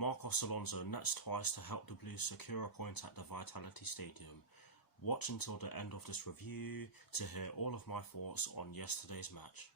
Marcos Alonso nets twice to help the Blues secure a point at the Vitality Stadium. Watch until the end of this review to hear all of my thoughts on yesterday's match.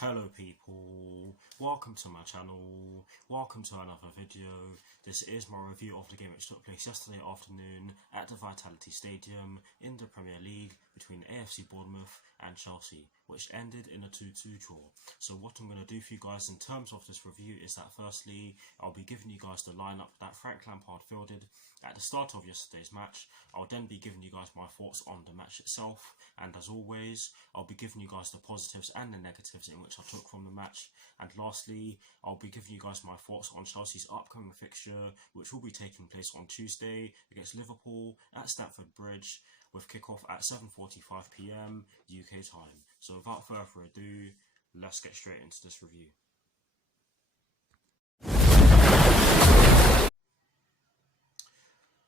Hello people, welcome to my channel, welcome to another video. This is my review of the game which took place yesterday afternoon at the Vitality Stadium in the Premier League between AFC Bournemouth and Chelsea, which ended in a 2-2 draw. So what I'm going to do for you guys in terms of this review is that firstly, I'll be giving you guys the lineup that Frank Lampard fielded at the start of yesterday's match. I'll then be giving you guys my thoughts on the match itself, and as always, I'll be giving you guys the positives and the negatives in which I took from the match. And lastly, I'll be giving you guys my thoughts on Chelsea's upcoming fixture, which will be taking place on Tuesday against Liverpool at Stamford Bridge, with kickoff at 7:45 PM UK time. So without further ado, let's get straight into this review.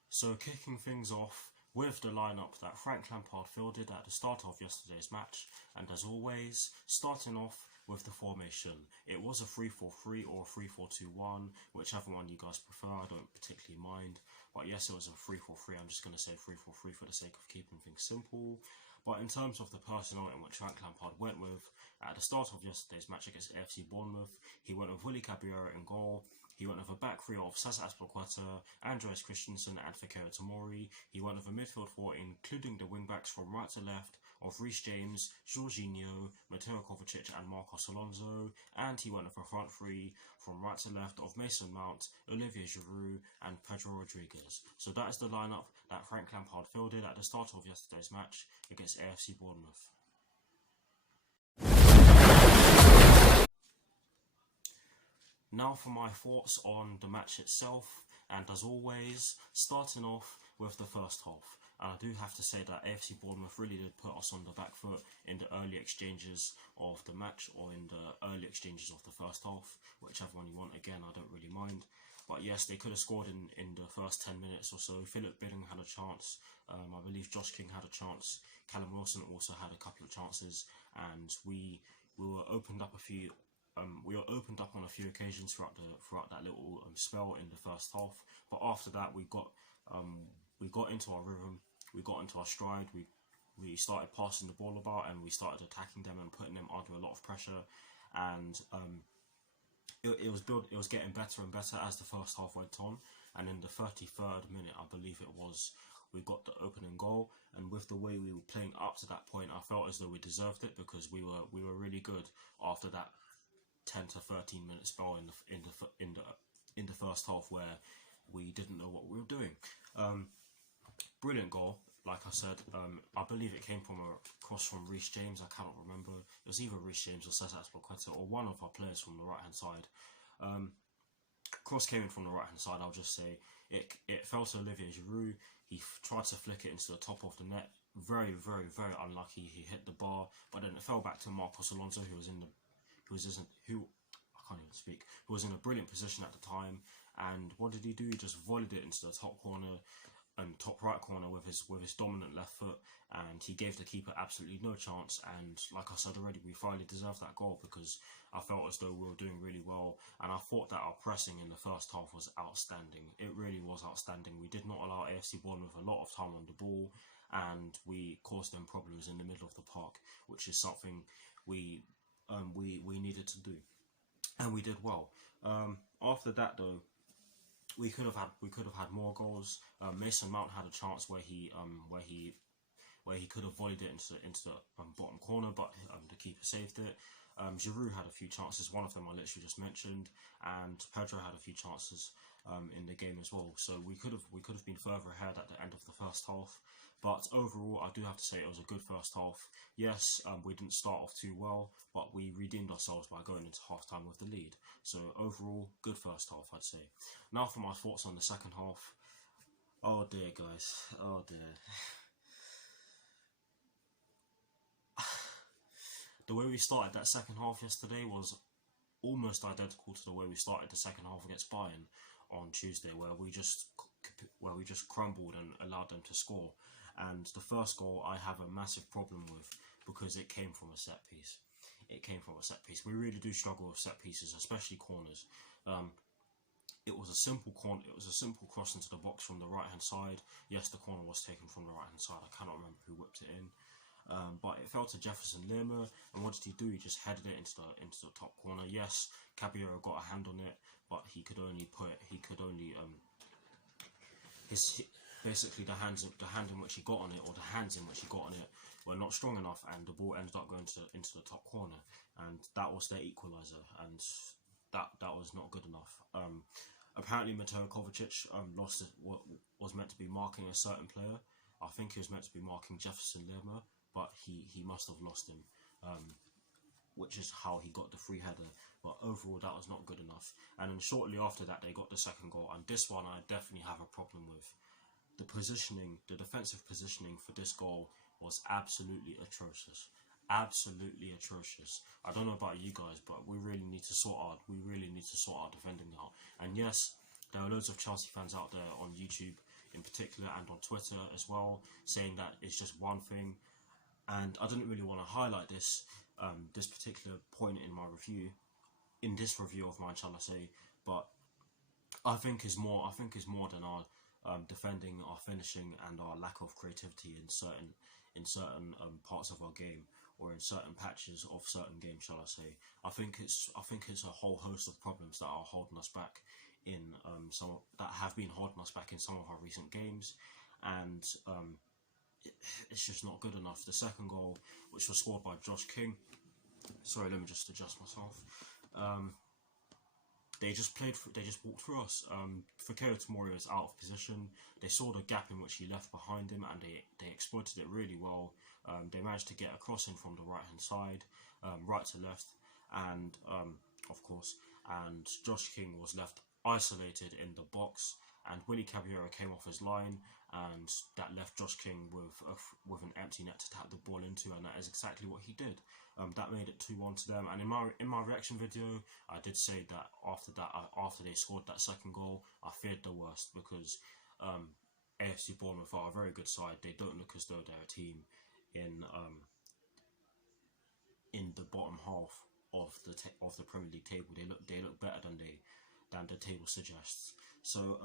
So kicking things off with the lineup that Frank Lampard fielded at the start of yesterday's match, and as always, starting off with the formation. It was a 3-4-3 or a 3-4-2-1, whichever one you guys prefer, I don't particularly mind. But yes, it was a 3-4-3, I'm just going to say 3-4-3 for the sake of keeping things simple. But in terms of the personnel in which Frank Lampard went with, at the start of yesterday's match against AFC Bournemouth, he went with Willy Caballero in goal. He went with a back three of Sasa Azpilicueta, Andreas Christensen and Fikayo Tomori. He went with a midfield four including the wing-backs from right to left of Reece James, Jorginho, Mateo Kovacic and Marcos Alonso. And he went with a front three from right to left of Mason Mount, Olivier Giroud and Pedro Rodriguez. So that is the lineup that Frank Lampard fielded at the start of yesterday's match against AFC Bournemouth. Now for my thoughts on the match itself, and as always, starting off with the first half. And I do have to say that AFC Bournemouth really did put us on the back foot in the early exchanges of the match, or in the early exchanges of the first half, whichever one you want. Again, I don't really mind. But yes, they could have scored in the first 10 minutes or so. Philip Billing had a chance. I believe Josh King had a chance. Callum Wilson also had a couple of chances, and we were opened up a few. We were opened up on a few occasions throughout that little spell in the first half. But after that, we got into our rhythm. We got into our stride. We started passing the ball about, and we started attacking them and putting them under a lot of pressure. And it was getting better and better as the first half went on. And in the 33rd minute, I believe it was, we got the opening goal. And with the way we were playing up to that point, I felt as though we deserved it, because we were really good after that 10 to 13 minute spell in the first half where we didn't know what we were doing. Brilliant goal, like I said. I believe it came from a cross from Reece James. I cannot remember. It was either Reece James or Sasa Azpilicueta, or one of our players from the right hand side. Cross came in from the right hand side. I'll just say it fell to Olivier Giroud. He tried to flick it into the top of the net. Very, very, very unlucky. He hit the bar, but then it fell back to Marcos Alonso, who was in a brilliant position at the time. And what did he do? He just volleyed it into the top corner and top right corner with his dominant left foot, and he gave the keeper absolutely no chance. And like I said already, we finally deserved that goal, because I felt as though we were doing really well, and I thought that our pressing in the first half was outstanding. It really was outstanding. We did not allow AFC Bournemouth a lot of time on the ball, and we caused them problems in the middle of the park, which is something we needed to do, and we did well. After that, though, we could have had more goals. Mason Mount had a chance where he could have volleyed it into the bottom corner, but the keeper saved it. Giroud had a few chances. One of them I literally just mentioned, and Pedro had a few chances in the game as well. So we could have been further ahead at the end of the first half. But overall, I do have to say it was a good first half. Yes, we didn't start off too well, but we redeemed ourselves by going into half-time with the lead. So overall, good first half, I'd say. Now for my thoughts on the second half. Oh dear, guys. Oh dear. The way we started that second half yesterday was almost identical to the way we started the second half against Bayern on Tuesday, where we just crumbled and allowed them to score. And the first goal I have a massive problem with because it came from a set piece. It came from a set piece. We really do struggle with set pieces, especially corners. It was a simple corner. It was a simple cross into the box from the right hand side. Yes, the corner was taken from the right hand side. I cannot remember who whipped it in. But it fell to Jefferson Lerma, and what did he do? He just headed it into the top corner. Yes, Caballero got a hand on it, but he could only basically the hand in which he got on it, or the hands in which he got on it, were not strong enough, and the ball ended up going into the top corner, and that was their equaliser, and that was not good enough. Apparently Mateo Kovacic was meant to be marking a certain player. I think he was meant to be marking Jefferson Lerma, but he must have lost him, which is how he got the free header. But overall, that was not good enough. And then shortly after that, they got the second goal, and this one I definitely have a problem with. The positioning, the defensive positioning for this goal was absolutely atrocious. Absolutely atrocious. I don't know about you guys, but we really need to sort our defending out. And yes, there are loads of Chelsea fans out there on YouTube in particular and on Twitter as well, saying that it's just one thing. And I didn't really want to highlight this this particular point in my review, in this review of mine, shall I say? But I think is more than our defending, our finishing, and our lack of creativity in certain parts of our game, or in certain patches of certain games, shall I say? I think it's a whole host of problems that are holding us back in have been holding us back in some of our recent games, and it's just not good enough. The second goal, which was scored by Josh King, sorry, let me just adjust myself. They just walked through us. Fikayo Tomori was out of position. They saw the gap in which he left behind him, and they exploited it really well. They managed to get a cross in from the right hand side, right to left, and of course, and Josh King was left isolated in the box, and Willy Caballero came off his line, and that left Josh King with an empty net to tap the ball into, and that is exactly what he did. That made it 2-1 to them. And in my reaction video, I did say that after they scored that second goal, I feared the worst, because AFC Bournemouth are a very good side. They don't look as though they're a team in the bottom half of the Premier League table. They look better than the table suggests. So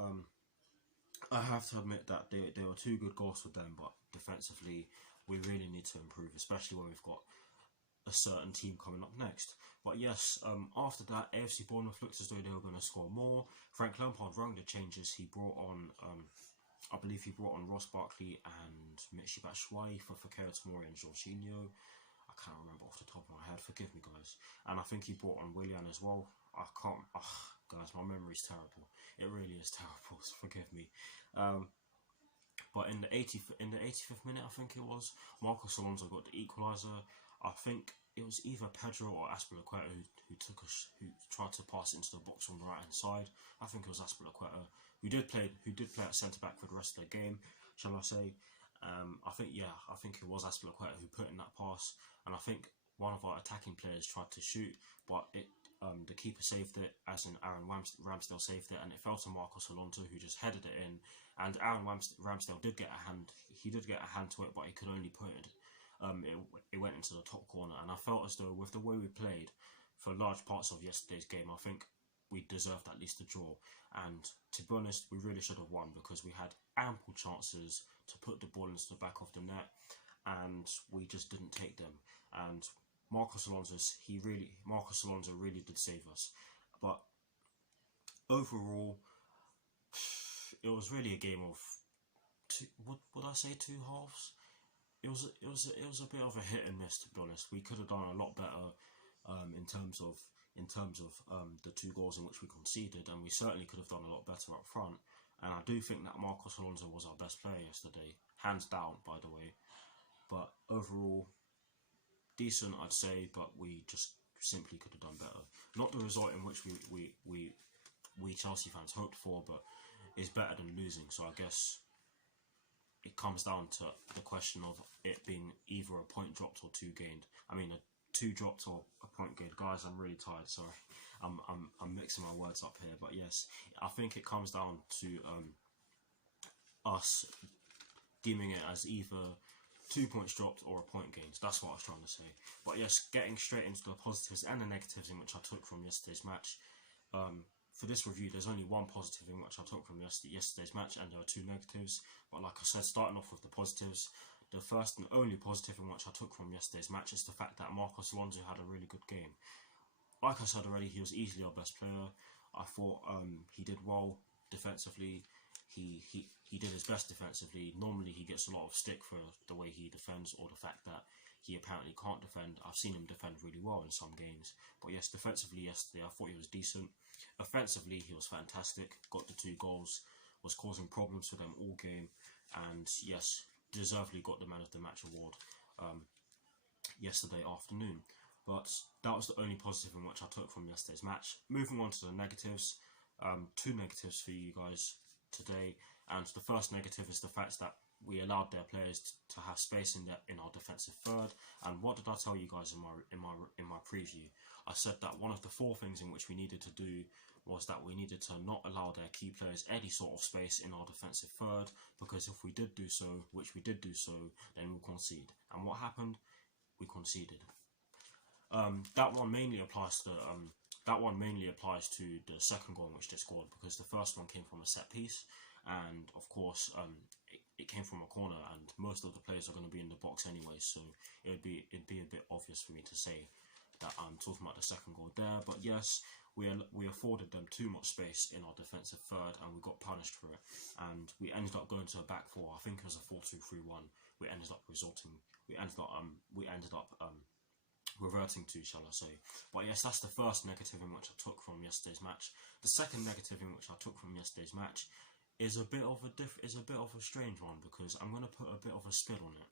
I have to admit that they were two good goals for them, but defensively we really need to improve, especially when we've got a certain team coming up next. But yes, after that, AFC Bournemouth looked as though they were going to score more. Frank Lampard rang the changes. He brought on, I believe he brought on Ross Barkley and Michy Batshuayi for Fikayo Tomori and Jorginho. I can't remember off the top of my head, forgive me guys. And I think he brought on Willian as well. I can't, guys, my memory's terrible. It really is terrible, so forgive me. But in the 85th minute, I think it was, Marcos Alonso got the equaliser. I think it was either Pedro or Azpilicueta who tried to pass into the box from the right hand side. I think it was Azpilicueta who did play at centre back for the rest of the game, shall I say? I think it was Azpilicueta who put in that pass, and I think one of our attacking players tried to shoot, but the keeper saved it, as in Aaron Ramsdale saved it, and it fell to Marcos Alonso, who just headed it in. And Aaron Ramsdale did get a hand. He did get a hand to it, but he could only put it. It went into the top corner, and I felt as though with the way we played for large parts of yesterday's game, I think we deserved at least a draw. And to be honest, we really should have won, because we had ample chances to put the ball into the back of the net, and we just didn't take them. And Marcos Alonso really did save us. But overall, it was really a game of would I say two halves? It was a bit of a hit and miss, to be honest. We could have done a lot better. in terms of the 2 goals in which we conceded, and we certainly could have done a lot better up front. And I do think that Marcos Alonso was our best player yesterday, hands down, by the way. But overall, decent, I'd say, but we just simply could have done better. Not the result in which we Chelsea fans hoped for, but it's better than losing. So I guess it comes down to the question of it being either a point dropped or 2 gained. I mean, a 2 dropped or a point gained. Guys, I'm really tired. Sorry, I'm mixing my words up here. But yes, I think it comes down to us deeming it as either 2 points dropped or a point gained. That's what I was trying to say. But yes, getting straight into the positives and the negatives in which I took from yesterday's match. For this review, there's only 1 positive in which I took from yesterday's match, and there are 2 negatives. But like I said, starting off with the positives, the first and only positive in which I took from yesterday's match is the fact that Marcos Alonso had a really good game. Like I said already, he was easily our best player. I thought he did well defensively. He did his best defensively. Normally he gets a lot of stick for the way he defends, or the fact that he apparently can't defend. I've seen him defend really well in some games. But yes, defensively yesterday I thought he was decent. Offensively he was fantastic. Got the 2 goals. Was causing problems for them all game. And yes, deservedly got the man of the match award yesterday afternoon. But that was the only positive in which I took from yesterday's match. Moving on to the negatives. 2 negatives for you guys today, and the first negative is the fact that we allowed their players to have space in our defensive third. And what did I tell you guys in my preview? I said that one of the 4 things in which we needed to do was that we needed to not allow their key players any sort of space in our defensive third, because if we did do so, which we did do so, then we'll concede. And what happened? We conceded. That one mainly applies to the second goal in which they scored, because the first one came from a set piece, and of course it came from a corner, and most of the players are going to be in the box anyway, so it'd be a bit obvious for me to say that I'm talking about the second goal there. But yes, we afforded them too much space in our defensive third, and we got punished for it, and we ended up going to a back 4. I think it was a 4-2-3-1. We ended up reverting to, shall I say. But yes, that's the first negative in which I took from yesterday's match. The second negative in which I took from yesterday's match is a bit of a strange one, because I'm going to put a bit of a spin on it.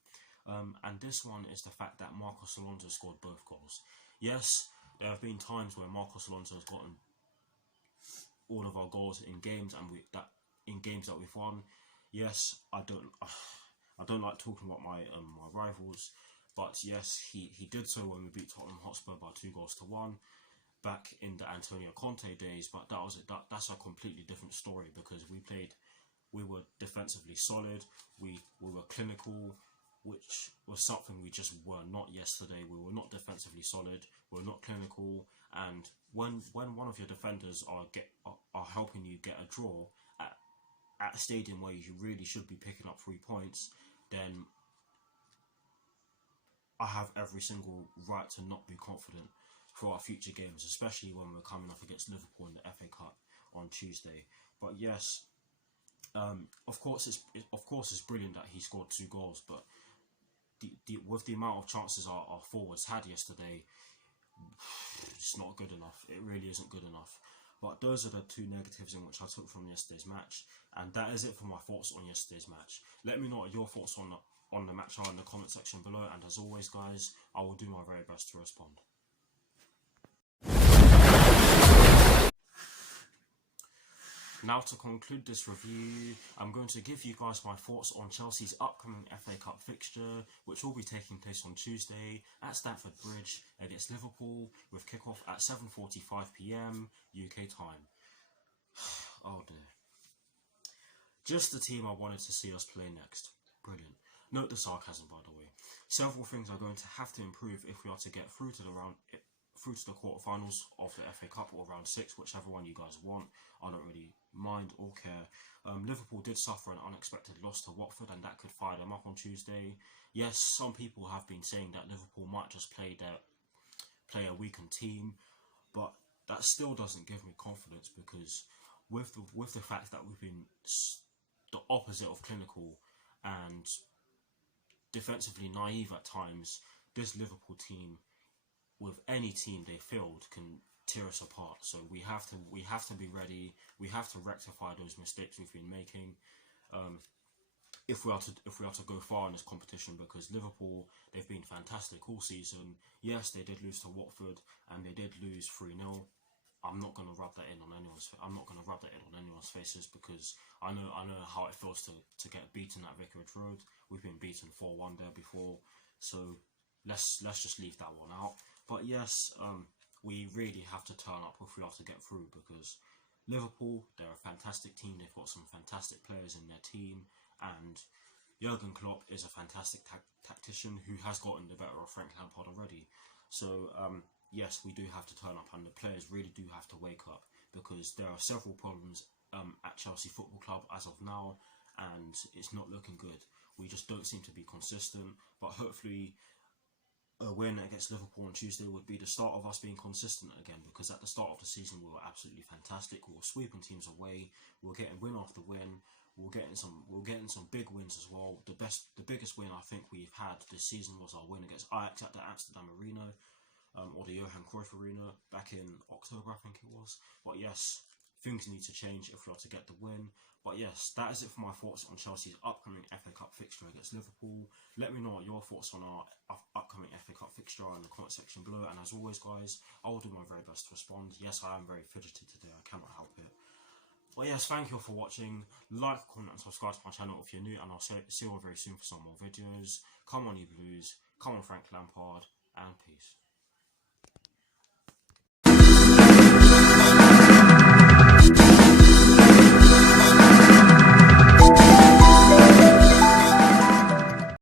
And this one is the fact that Marcos Alonso scored both goals. Yes, there have been times where Marcos Alonso has gotten all of our goals in games, and in games that we've won. Yes, I don't like talking about my rivals. But yes, he did so when we beat Tottenham Hotspur by 2-1 back in the Antonio Conte days. But that's a completely different story, because we were defensively solid, we were clinical, which was something we just were not yesterday. We were not defensively solid, we were not clinical, and when one of your defenders are helping you get a draw at a stadium where you really should be picking up 3 points, then I have every single right to not be confident for our future games, especially when we're coming up against Liverpool in the FA Cup on Tuesday. But yes, of course it's brilliant that he scored 2 goals, but with the amount of chances our forwards had yesterday, it's not good enough. It really isn't good enough. But those are the 2 negatives in which I took from yesterday's match, and that is it for my thoughts on yesterday's match. Let me know what your thoughts on the match are in the comment section below, and as always guys, I will do my very best to respond. Now, to conclude this review, I'm going to give you guys my thoughts on Chelsea's upcoming FA Cup fixture, which will be taking place on Tuesday at Stamford Bridge against Liverpool, with kickoff at 7:45 PM UK time. Oh dear. Just the team I wanted to see us play next. Brilliant. Note the sarcasm, by the way. Several things are going to have to improve if we are to get through to the quarterfinals of the FA Cup, or round 6, whichever one you guys want. I don't really mind or care. Liverpool did suffer an unexpected loss to Watford, and that could fire them up on Tuesday. Yes, some people have been saying that Liverpool might just play a weakened team, but that still doesn't give me confidence, because with the fact that we've been the opposite of clinical and defensively naive at times, this Liverpool team with any team they field can tear us apart. So we have to be ready. We have to rectify those mistakes we've been making. If we are to go far in this competition, because Liverpool, they've been fantastic all season. Yes, they did lose to Watford and they did lose 3-0. I'm not gonna rub that in on anyone's faces, because I know how it feels to get beaten at Vicarage Road. We've been beaten 4-1 there before, so let's just leave that one out. But yes, we really have to turn up if we are to get through, because Liverpool, they're a fantastic team. They've got some fantastic players in their team, and Jurgen Klopp is a fantastic tactician who has gotten the better of Frank Lampard already. So yes, we do have to turn up, and the players really do have to wake up, because there are several problems at Chelsea Football Club as of now, and it's not looking good. We just don't seem to be consistent, but hopefully a win against Liverpool on Tuesday would be the start of us being consistent again, because at the start of the season we were absolutely fantastic. We were sweeping teams away. We were getting win after win. We were getting some big wins as well. The biggest win I think we've had this season was our win against Ajax at the Amsterdam Arena, or the Johan Cruyff Arena back in October, I think it was. But yes, things need to change if we are to get the win. But yes, that is it for my thoughts on Chelsea's upcoming FA Cup fixture against Liverpool. Let me know what your thoughts on our upcoming FA Cup fixture in the comment section below. And as always, guys, I will do my very best to respond. Yes, I am very fidgety today. I cannot help it. But yes, thank you all for watching. Like, comment, and subscribe to my channel if you're new. And I'll see you all very soon for some more videos. Come on, you Blues. Come on, Frank Lampard. And peace.